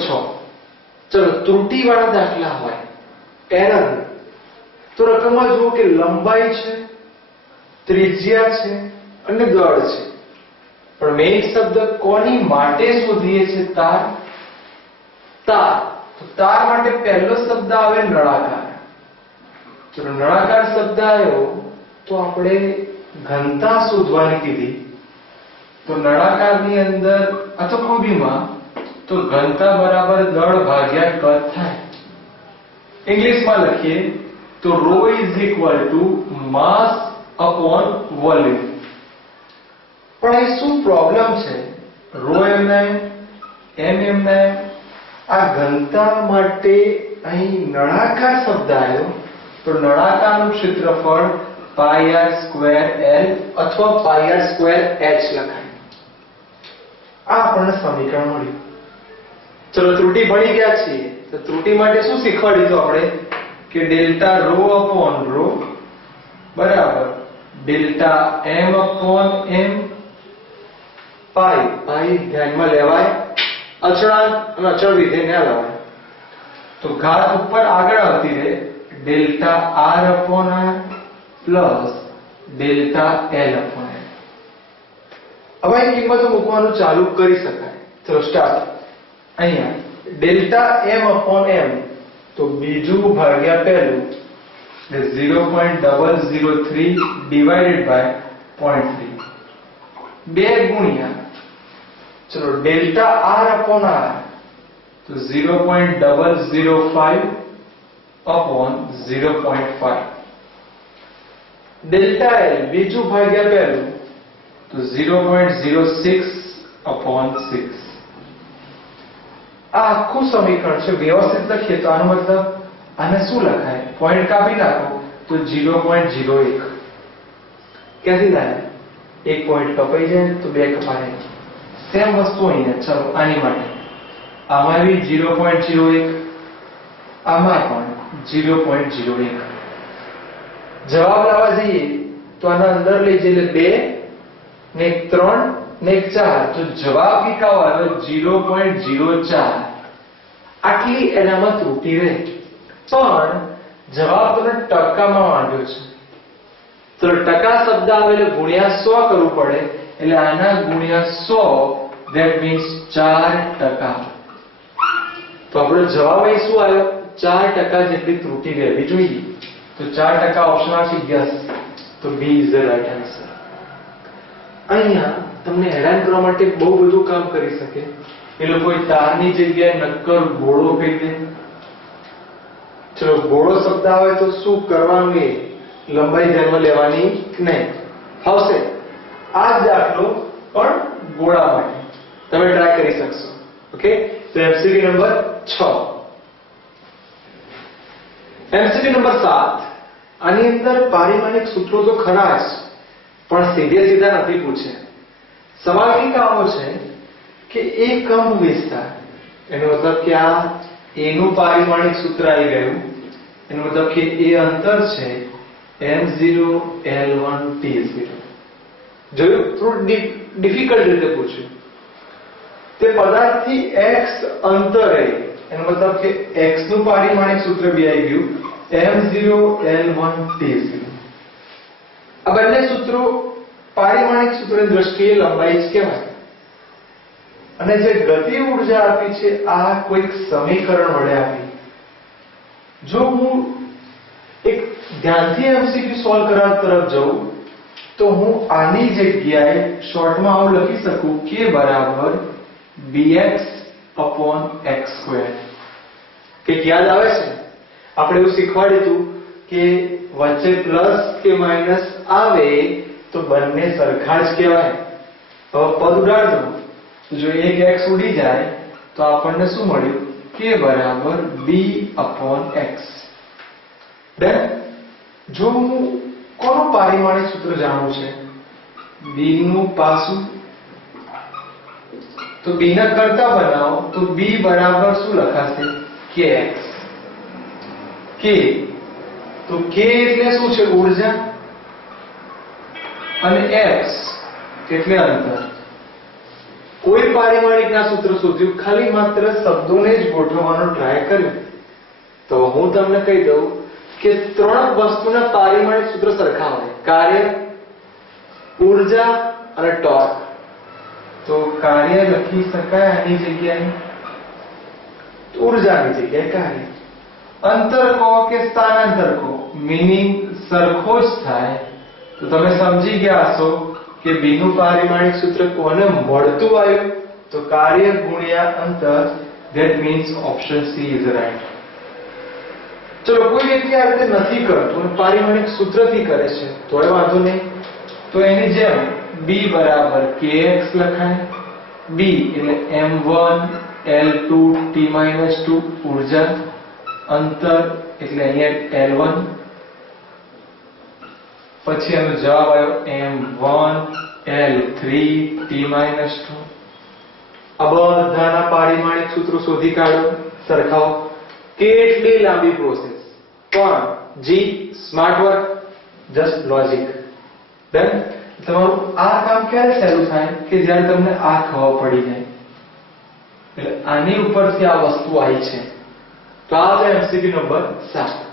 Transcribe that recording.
6. ચલો ત્રુટિવાળા દાખલા હોય, એરર, તો રકમમાં જુઓ કે લંબાઈ છે, ત્રિજ્યા છે અને દળ છે, પણ મેં એક શબ્દ કોની માટે શોધીએ છે? તાર. તો તાર માટે પહેલો શબ્દ આવે નળાકાર. ચલો નળાકાર શબ્દ આવ્યો તો આપણે ઘનતા શોધવાની કીધી. તો નળાકારની અંદર અથવા કોઈ બીમાં તો ઘનતા બરાબર દળ ભાગ્યા કદ થાય. ઇંગ્લિશમાં લખીએ તો ρ = માસ અપોન વોલ્યુમ. પણ એ શું પ્રોબ્લેમ છે? ρ આ ઘનતા માટે અહીં નળાકાર શબ્દ આવ્યો તો નળાકારનું ક્ષેત્રફળ πr²L અથવા πr²H લખાય. આ આપણને સમીકરણ મળ્યું. ચલો ત્રુટિ ભણી ગયા છીએ તો ત્રુટિ માટે શું શીખવાડ્યું આપણે કે ડેલ્ટા ρ અપોન ρ બરાબર ડેલ્ટા m અપોન m. પાઈ ધ્યાનમાં લેવાય, અચળાંક અને અચળ વિધેય ન લેવાય. તો ઘાત ઉપર આગળ આવતી રહે delta r upon r plus delta l upon l. હવે આ કિંમતો મૂકવાનું ચાલુ કરી શકાય. ચલો સ્ટાર્ટ. અહીંયા ડેલ્ટા m અપોન m તો બીજું ભાગ્યા પહેલું એટલે 0.003 ડિવાઇડેડ બાય 0.3 2 ગુણ્યા ચલો ડેલ્ટા r અપોન r તો 0.005 અપોન 0.5 ડેલ્ટા l બીજું ભાગ્યા પહેલું તો 0.06 અપોન 6. આ આખું સમીકરણ છે. વ્યવસ્થિત લખીએ તો આનો મતલબ આને શું લખાય? પોઈન્ટ કાપી નાખો તો 0.01. ક્યાંથી થાય? એક પોઈન્ટ કપાઈ જાય તો બે કપાય. સેમ વસ્તુ અહીંયા. ચલો આની માટે આમાં બી 0.01, આમાં પણ 0.01. જવાબ લાવવા જઈએ તો આના અંદર લઈ જઈએ 2 ને 3 ને 4 તો જવાબ કેટલો આવ્યો? 0.04. આટલી એનામાં ત્રુટિ રહે, પણ જવાબ તમને ટકામાં માંગ્યો છે. તો ટકા શબ્દ આવે એટલે ગુણ્યા 100 કરવું પડે. એટલે આના ગુણ્યા 100 that means 4%. તો આપણો જવાબ અહીં શું આવ્યો? 4% જેટલી ત્રુટિ રહેવી જોઈએ. તો 4% ઓપ્શન આવશે યસ. તો B is the right answer. અહીંયા તમને હેરાન કરવા માટે બહુ બધું કામ કરી શકે. એ લોકો તારની જગ્યાએ નક્કર ગોળો કહી દે. ચલો ગોળો શબ્દ આવે તો શું કરવાનું? એ લંબાઈ ધ્યાનમાં લેવાની નહીં. આવશે આ જ દાખલો પણ ગોળા માટે તમે ટ્રાય કરી શકશો. ઓકે, તો MCQ નંબર 6. MCQ number 7. આની અંદર પારિમાણિક સૂત્રો તો ખરા જ, પણ સીધા નથી પૂછે. સવાલ એ આવો છે કે એકમ વિસ્તાર, એનો મતલબ કે આ a નું પારિમાણિક સૂત્ર આવી ગયું. એનો મતલબ કે એ અંતર છે m0 l1 t0. જોયું? થોડું ડિફિકલ્ટ રીતે પૂછ્યું. તે પદાર્થથી x અંતરે, એનો મતલબ કે x નું પારિમાણિક સૂત્ર બી આવી ગયું m0 l1 t0. આ બંને સૂત્રો પારિમાણિક સૂત્રની દ્રષ્ટિએ લંબાઈ જ કહેવાય. અને જે ગતિ ઊર્જા આપી છે આ કોઈક સમીકરણ વડે આપી. જો હું એક ધ્યાનથી MCQ સોલ્વ કરવા તરફ જાઉં તો હું આની જગ્યાએ શોર્ટમાં આવું લખી શકું k બરાબર bx upon x². કે યાદ આવે છે આપણે એવું શીખવાડ્યું હતું કે વચ્ચે પ્લસ કે માઈનસ આવે તો બંને સરખા જ કહેવાય. હવે પદ ઉડાડજો તો જો એક x ઉડી જાય તો આપણને શું મળ્યું? k બરાબર b upon x. ડન. જો હું કોનું પારિમાણિક સૂત્ર જાણવું છે? b નું પાસું. તો b ના કરતા બનાવો તો b બરાબર શું લખાશે? kx. k તો k એટલે શું છે? ઊર્જા. અને x એટલે અંતર. કોઈ પારિમાણિકના સૂત્ર શોધ્યું, ખાલી માત્ર શબ્દોને જ ગોઠવવાનો ટ્રાય કર્યો. તો હું તમને કહી દઉં કે ત્રણ વસ્તુના પારિમાણિક સૂત્ર સરખા હોય: કાર્ય, ઊર્જા અને ટોર્ક. તો કાર્ય લખી શકાય આની જગ્યાએ, ઊર્જાની જગ્યાએ કાર્ય. અંતર કહો કે સ્થાનાંતર કહો, મીનિંગ સરખો જ થાય. તો તમે સમજી ગયા હશો કે બીનું પારિમાણિક સૂત્ર કોને મળતું આવ્યું? તો કાર્ય ગુણ્યા અંતર. That means option she is right. ચલો, કોઈ વ્યક્તિ આ રીતે નથી કરતું અને પારિમાણિક સૂત્રથી કરે છે તોય વાંધો નહીં. તો એની જેમ b બરાબર kx લખાય. b એટલે m1 L2 T-2 ઊર્જા, અંતર એટલે અહીંયા L1, પછી એનો જવાબ આવ્યો m1 L3 T-2. આ બધાના પારિમાણિક સૂત્રો શોધી કાઢો, સરખાવો. કેટલી લાંબી પ્રોસેસ, પણ જી smart work, just logic. Done. તમારું આ કામ ક્યારે શરૂ થાય કે જ્યારે તમને આ ખબર પડી જાય. એટલે આની ઉપરથી આ વસ્તુ આવી છે. તો આ છે MCQ નંબર 7.